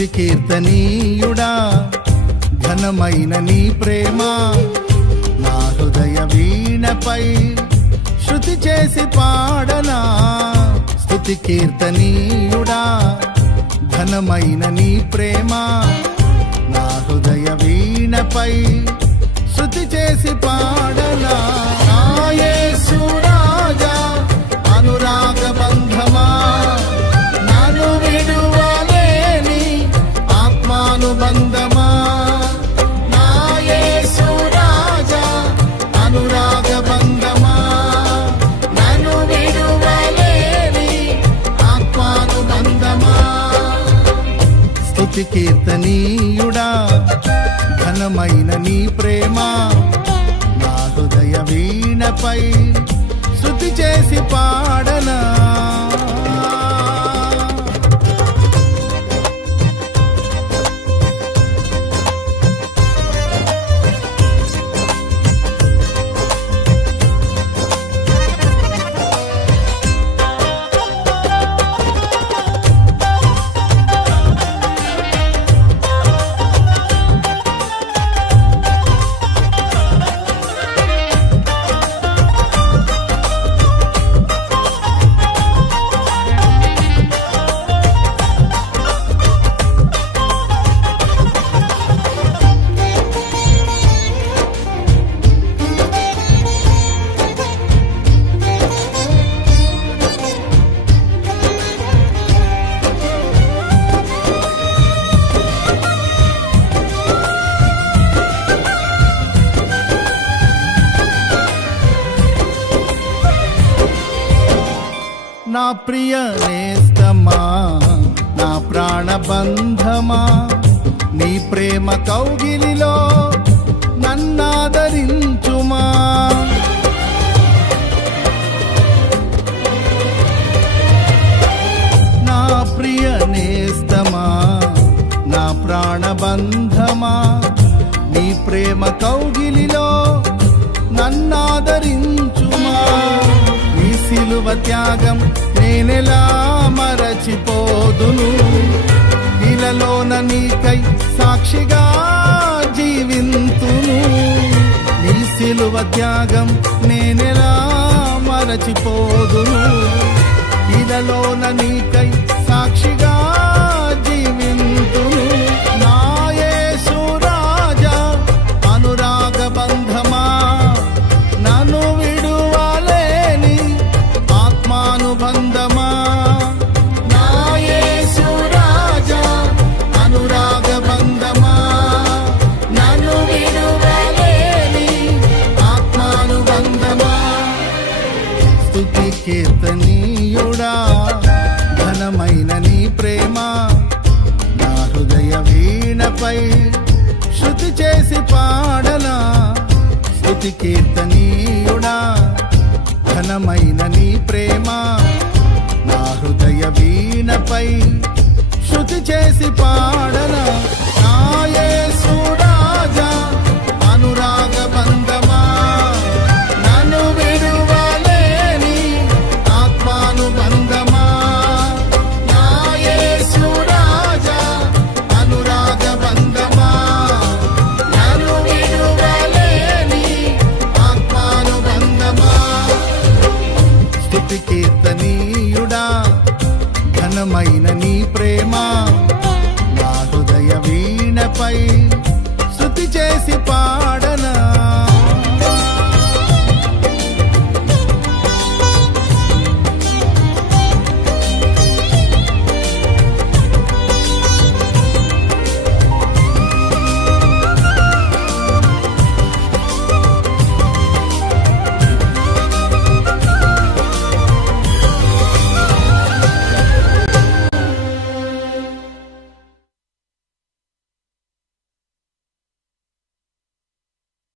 స్తుతి కీర్తనీయుడా ఘనమైన నీ ప్రేమ నా హృదయ వీణపై శృతి చేసి పాడనా. స్తుతి కీర్తనీయుడా ఘనమైన నీ ప్రేమ నా హృదయ వీణపై శృతి చేసి పాడనా. నా యేసు రాజా అనురాగ బంధమా నన్ను విడువలేని ఆత్మానుబంధమా. నా యేసు రాజా అనురాగ బంధమా నన్ను విడువలేని ఆత్మానుబంధమా. స్తుతి కీర్తనీయుడా ఘనమైన నీ ప్రేమ నా హృదయ వీణపై శృతి చేసి పాడనా. నా ప్రియ నేస్తమా నా ప్రాణబంధమా నీ ప్రేమ కౌగిలిలో నన్నాదరించుమా. నా ప్రియ నేస్తమా నా ప్రాణబంధమా నీ ప్రేమ కౌగిలిలో నన్నాదరించుమా. సిలువ త్యాగం నేనెలా మరచిపోదును, ఇలలోన నీకై సాక్షిగా జీవింతును. నీ సిలువ త్యాగం నేనెలా మరచిపోదును, ఇలలోన నీకై సాక్షిగా జీవింతును. నా యేసు రాజా అనురాగ బంధమా నన్ను విడువలేని ఆత్మానుబంధమా. నా యేసు రాజా అనురాగ బంధమా నన్ను విడువలేని ఆత్మానుబంధమా. స్తుతి కీర్తనీయుడా ఘనమైన నీ ప్రేమ నా హృదయ వీణపై శృతి చేసి పాడనా. స్తుతి కీర్తనీయుడా ఘనమైన నీ ప్రేమ నా హృదయ వీణపై శృతి చేసి పాడనా. నా యేసు రాజా అనురాగ బంధమా నన్ను విడువలేని ఆత్మానుబంధమా. నా యేసు రాజా అనురాగ బంధమా నన్ను విడువలేని ఆత్మానుబంధమా. స్తుతి కీర్తనీయుడా ఘనమైన నీ ప్రేమ నా హృదయ వీణపై శృతి చేసి పా